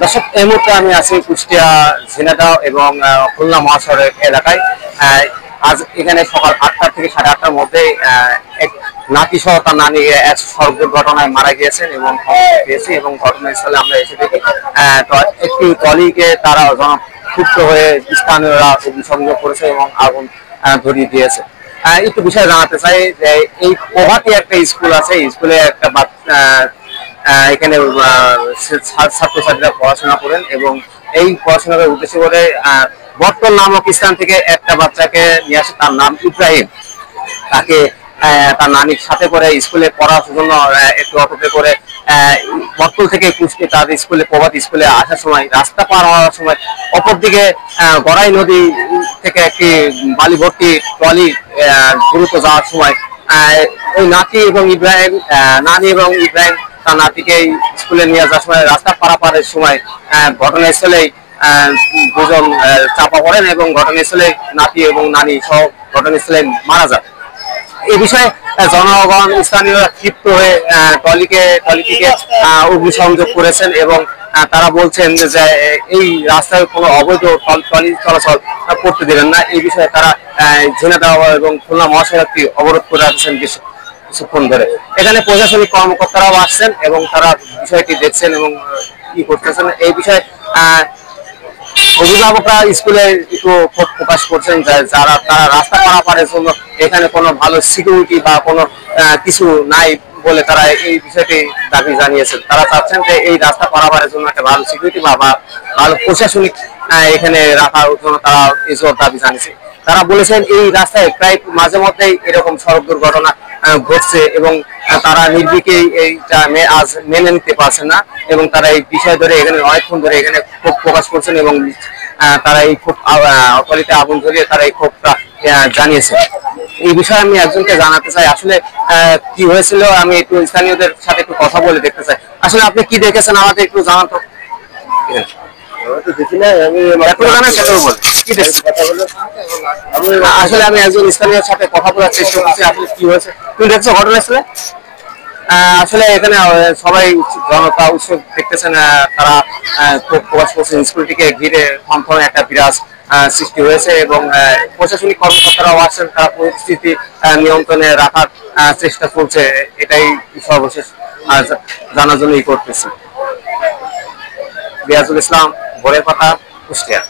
দর্শক, এই মুহূর্তে আমি আছি কুষ্টিয়া ঝিনাইদহ এবং খুলনা মহাসড়ক এলাকায়। আজ এখানে সকাল 8টা থেকে 8:30টার মধ্যে এক নাতি সহ তার নানি এক সড়ক দুর্ঘটনায় মারা গিয়েছেন এবং পেয়েছি এবং ঘটনাস্থলে আমরা এসে দেখি একটি ট্রলিকে তারা ক্ষুব্ধ হয়ে স্থানীয়রা অগ্নিসংযোগ করেছে এবং আগুন ধরিয়ে দিয়েছে। একটু বিষয় জানাতে চাই যে এই প্রভাতী একটা স্কুল আছে, স্কুলে একটা এখানে ছাত্রছাত্রীরা পড়াশোনা করেন এবং এই পড়াশোনার উদ্দেশ্য করে বর্তল নামক স্থান থেকে একটা বাচ্চাকে নিয়ে আসে, তার নাম ইব্রাহিম। তাকে তার নানির সাথে করে স্কুলে পড়ার জন্য একটু অটোতে করে বর্তল থেকে কুষ্টিয়া তার স্কুলে প্রভাত স্কুলে আসার সময় রাস্তা পার হওয়ার সময় অপরদিকে গড়াই নদী থেকে একটি বালি ভর্তি ট্রলি দ্রুত যাওয়ার সময় ওই নানি এবং ইব্রাহিম তার নাতিকে স্কুলে নিয়ে যাওয়ার সময় রাস্তা পারাপারের সময় ঘটনাস্থলেই দুজন চাপা পড়েন এবং ঘটনাস্থলে নাতি এবং নানি সহ ঘটনাস্থলে মারা যান। এই বিষয়ে জনগণ স্থানীয়রা ক্ষিপ্ত হয়ে ট্রলিটিকে অগ্নিসংযোগ করেছেন এবং তারা বলছেন যে এই রাস্তায় কোনো অবৈধ ট্রলি চলাচল করতে দেবেন না। এই বিষয়ে তারা ঝিনাইদহ এবং খুলনা মহাসড়কটি অবরোধ করে রাখছেন কিছুক্ষণ ধরে। এখানে প্রশাসনিক কর্মকর্তারাও আসছেন এবং তারা বিষয়টি দেখছেন এবং কি করতেছেন। এই বিষয়ে অভিভাবকরা স্কুলে একটু ক্ষোভ প্রকাশ করছেন তারা রাস্তা পারাপারের জন্য এখানে কোনো ভালো সিকিউরিটি বা কোনো কিছু নাই বলে তারা এই বিষয়টি দাবি জানিয়েছেন। তারা চাচ্ছেন যে এই রাস্তা পারাপারের জন্য একটা ভালো সিকিউরিটি বা ভালো প্রশাসনিক এখানে রাখার জন্য তারা এই দাবি জানিয়েছে। তারা বলেছেন এই রাস্তায় প্রায় মাঝে মধ্যেই এরকম সড়ক দুর্ঘটনা ঘটছে এবং তারা নির্বিকে এইটা আজ মেনে নিতে পারছেন না এবং তারা এই বিষয় ধরে এখানে অনেকক্ষণ ধরে এখানে ক্ষোভ প্রকাশ করছেন এবং তারা এই ক্ষোভ অকালিতে আগুন ধরিয়ে তারা এই ক্ষোভটা জানিয়েছে। এই বিষয়ে আমি একজনকে জানাতে চাই আসলে কি হয়েছিল, আমি একটু স্থানীয়দের সাথে একটু কথা বলে দেখতে চাই। আসলে আপনি কি দেখেছেন আমাদের একটু জানাতো। আসলে আমি একজন স্থানীয় সাথে কথা বলার চেষ্টা করছি, আসলে কি হয়েছে তুমি দেখছো ঘটনাস্থলে। আসলে এখানে সবাই জনতা উৎসব দেখতেছেন, তারা খুব প্রকাশ করছেন। স্কুলটিকে ঘিরে থমথমে একটা বিরাজ সৃষ্টি হয়েছে এবং প্রশাসনিক কর্মকর্তারাও আসছেন, তারা পরিস্থিতি নিয়ন্ত্রণে রাখার চেষ্টা করছে। এটাই সর্বশেষ জানার জন্যই করতেছি। রিয়াজুল ইসলাম, ভোরের কথা, কুষ্টিয়া।